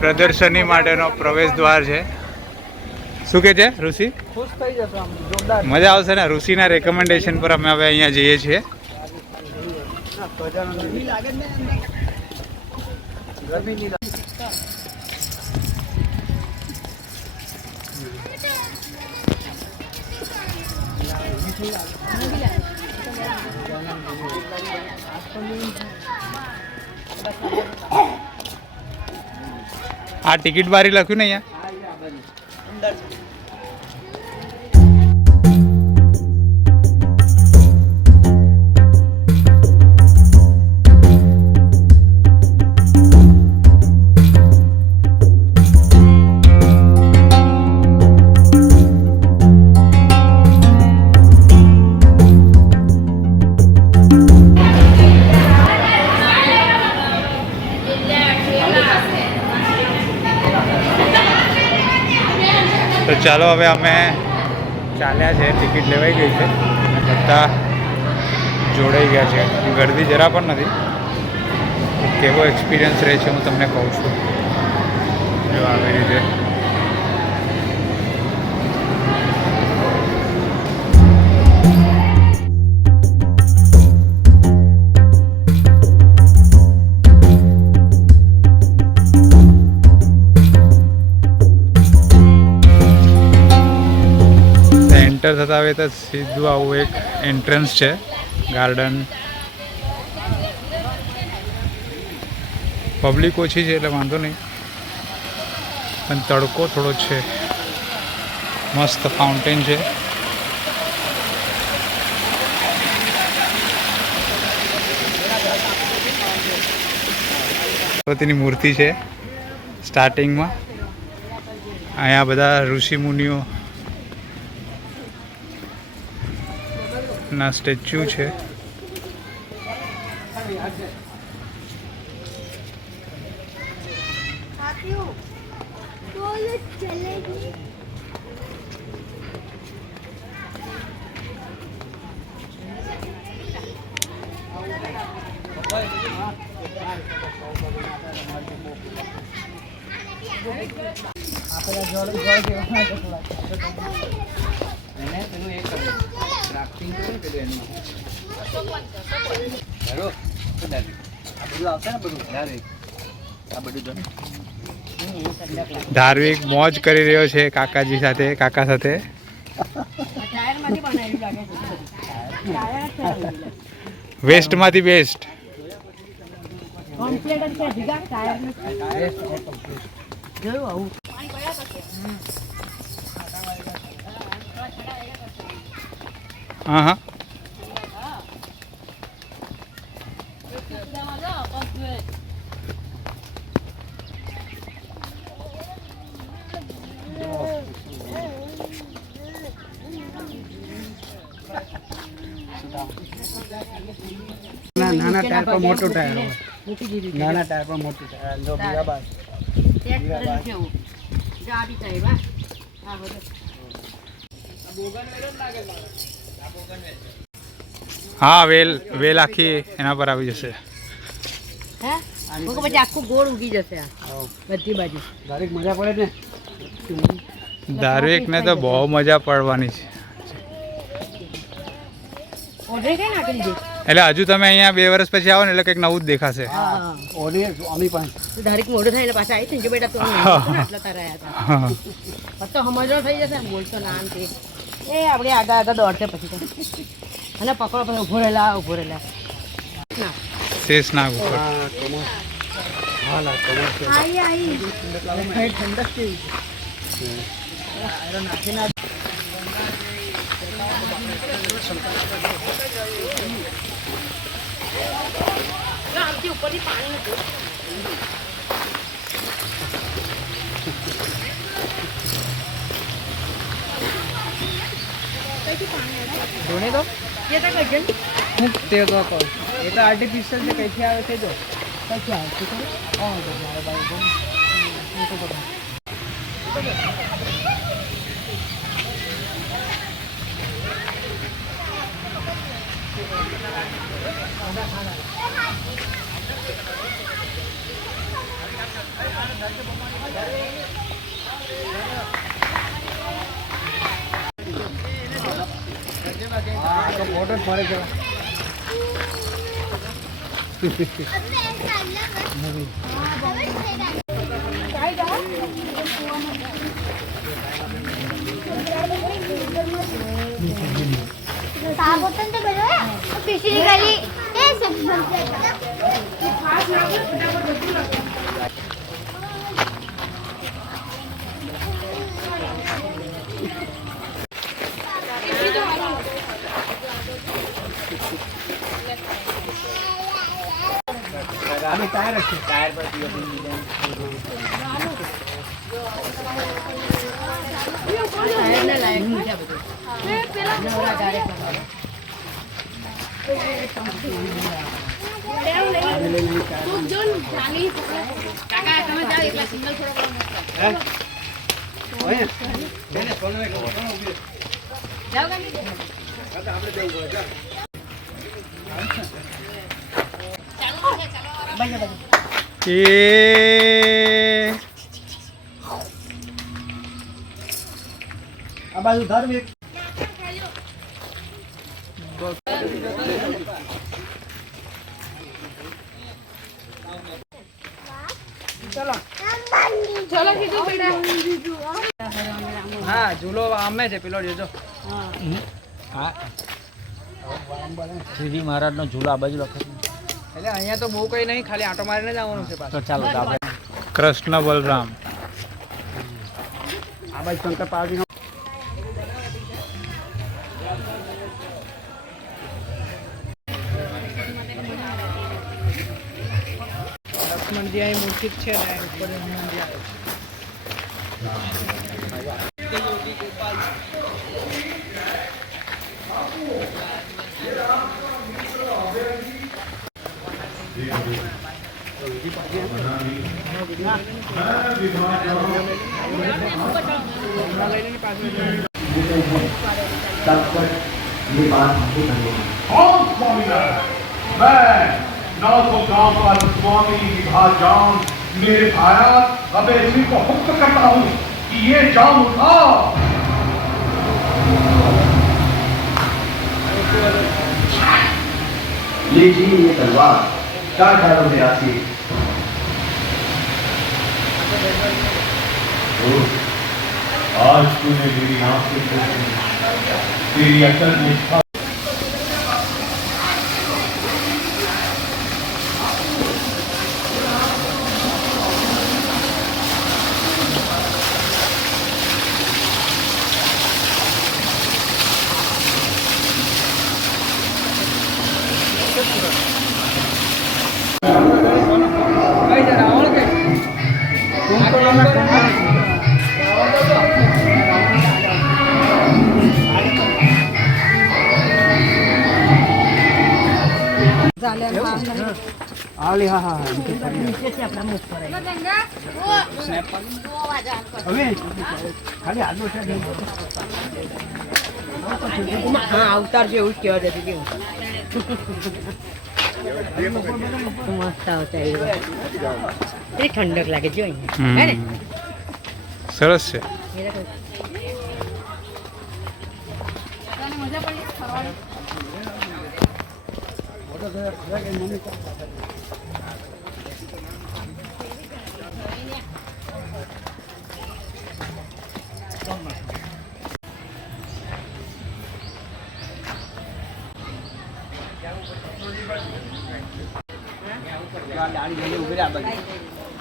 પ્રદર્શની માટેનો પ્રવેશ દ્વાર છે. શું કે છે ઋષિ? ખુશ થઈ જશે આમ જોરદાર મજા આવશે ને. ઋષિના રેકમેન્ડેશન પર અમે હવે અહીંયા જઈએ છીએ. આ ટિકિટ બારી લખ્યું ને અહીંયા. તો ચાલો હવે અમે ચાલ્યા છે. ટિકિટ લેવાઈ ગઈ છે અને બધા જોડાઈ ગયા છે. ગરદી જરા પણ નથી. કેવો એક્સપિરિયન્સ રહે છે હું તમને કહું છું. જો આવી રીતે એન્ટર થતા આવે તો સીધું આવું એક એન્ટ્રન્સ છે. ગાર્ડન પબ્લિક ઓછી છે એટલે વાંધો નહીં, પણ તડકો થોડો છે. મસ્ત ફાઉન્ટેન છે. ગણપતિની મૂર્તિ છે સ્ટાર્ટિંગમાં. અહીંયા બધા ઋષિ મુનિઓ ના સ્ટેચ્યુ છે. ધાર્મિક મોજ કરી રહ્યો છે કાકાજી સાથે, કાકા સાથે. વેસ્ટમાંથી બેસ્ટ. હા હા નાના ટાયર પર મોટું ટાયર હોય. નાના ટાયર પર મોટું ટાયર. જો બીરાબાદ હા વેલ આખી એના પર આવી જશે. પછી આખું ગોળ ઉગી જશે બધી બાજુ. ધાર્મિક મજા પડે ને. ધાર્મિક ને તો બહુ મજા પડવાની છે. એટલે હજુ તમે અહીંયા 2 વર્ષ પછી આવો ને એટલે કંઈક નવું જ દેખાશે. ધારિક મોઢું થાય એટલે પાછા આવી છે બેટા. તો આટલા તારા આવ્યા હતા તો સમજણ થઈ જશે. બોલતો ના તે એ આપણે આગળ આગળ દોડશે પછી તો. અને પકડો પછી ઉભો રહેલા ના શેષ નાગ ઉપર. ઉપરથી પાણી નથી. ધોને દો ये तो गजन તે તો કહો એ તો આર્ટિફિશિયલ છે. કઈથી આવે છે જો કઈથી આવે છે મારા ભાઈ તો બધા હા તો ફોટો જ પડે છે સાબોતન તો બરો પિછલી ગલી એ સબ अभी टायर रखे टायर पर સાહેબને લાયક નથી આ બધું. નવરા ગાડે કરવાનું. કાકા તમે જાઓ એકલા સિંગલ થોડો જાઓ ગાડી એ આ બાજુ ધર્મ એક હા ઝૂલો આમે છે પેલો જોજો હા શ્રીજી મહારાજનો ઝૂલો આ બાજુ લખે છે એટલે અહીંયા તો બહુ કઈ નહીં ખાલી આંટો મારીને જ આવવાનું છે પાછું ચાલો આપણે કૃષ્ણ બલરામ આ બાજુ શંકર પાર્વતીનો લક્ષ્મણજી અહીં મૂર્તિ જ છે ને ઉપર હનુમાનજી આવે कौन स्वामीनारायण? मैं 900 गांव का स्वामी विभाजान मेरे भाया अब इसी को हुक्म करता हूँ कि ये जाम उठाओ। लीजिए ये तलवार क्या ख्याल में आती आज तूने मेरी आंख से देखी तेरी अकल निष्ठा કઈ જરા આવણ કે આલી હા હા નીચેથી આપણા મુખ પર હવે ખાલી આદો છે હા અવતાર છે એવું જ કહેવા જતું કેવું મસ્ત અવતાર એ ઠંડક લાગે જો અહીંયા હે ને સરસ છે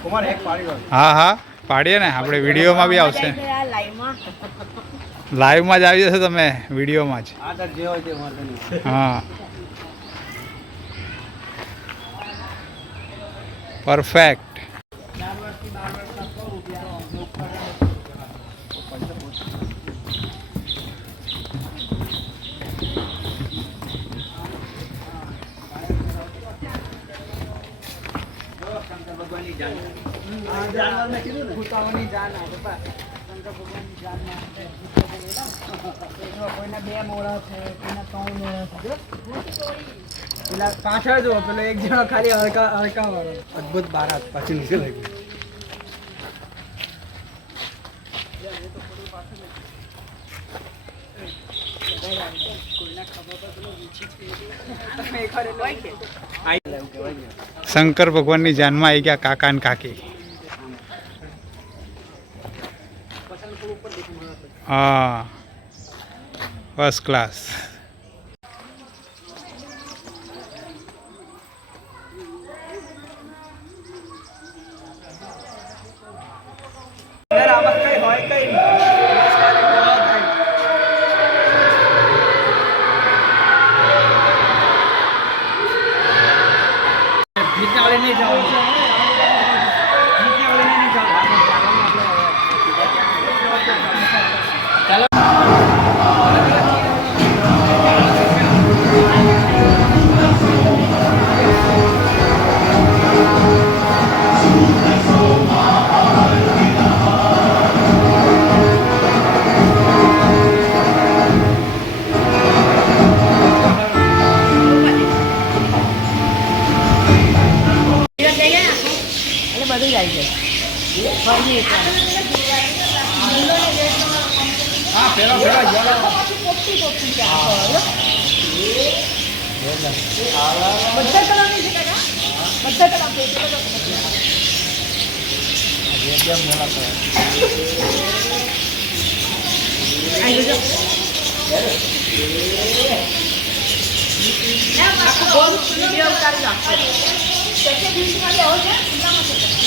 કુમાર એક પાડી હા હા પાડીએ ને આપણે વિડીયોમાં બી આવશે લાઈવમાં જ આવી જશે તમે વિડીયોમાં જ આ જે હોય તે વાંધો નહીં હા પરફેક્ટ ભૂતાઓની જાન આવે શંકર ભગવાનની જાન કોઈના 2 મોડા છે કોઈના 3 મોડા છે પેલા પાછળ જો પેલો એક જણો ખાલી હરકા વાળો અદ્ભુત બારાત પાછી નીકળે શંકર ભગવાનની જાનમાં આવી ગયા કાકા ને કાકી. હા, ફર્સ્ટ ક્લાસ. અંદર આમાં કઈ હોય કઈ નમસ્કાર કરવા થાય. ગીતના વાળી નહીં જવાનું. ગીતના વાળી નહીં જવાનું. ચાલો. એટલે બધું જ આવી જાય ફરી હા પેલા પેલા જોડો. બધા કલરની છે કાકા બધા કલર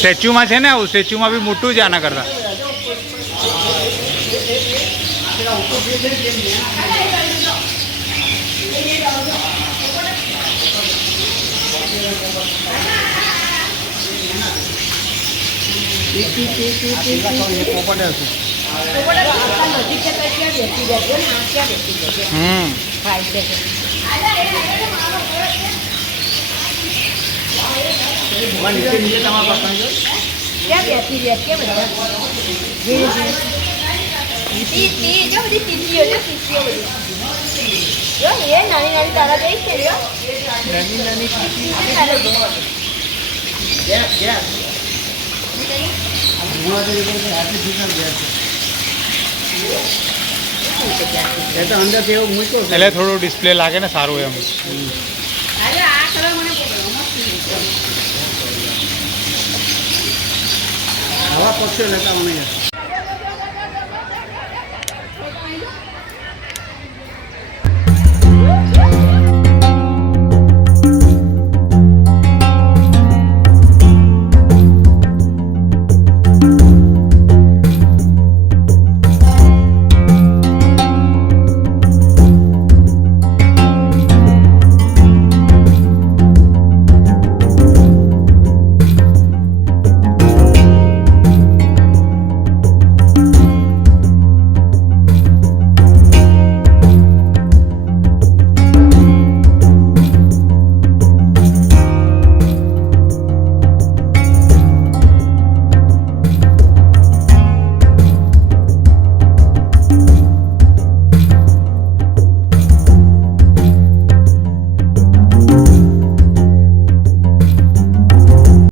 સ્ટેચ્યુમાં છે ને આવું, સ્ટેચ્યુમાં બી મોટું છે આના કરતાં. હમ ક્યાં બેસી રહ્યા કેમ બધા જો બધી શીશીઓ જો શીશીઓ બધી જો એ નાની નાની તારા જઈ છે જો નાની નાની ખીચી. એ તો અંદર જેવું મૂક્યો છે. એટલે થોડું ડિસ્પ્લે લાગે ને સારું એમ. અરે આ કલર મને આવા પક્ષીઓ લેતા મને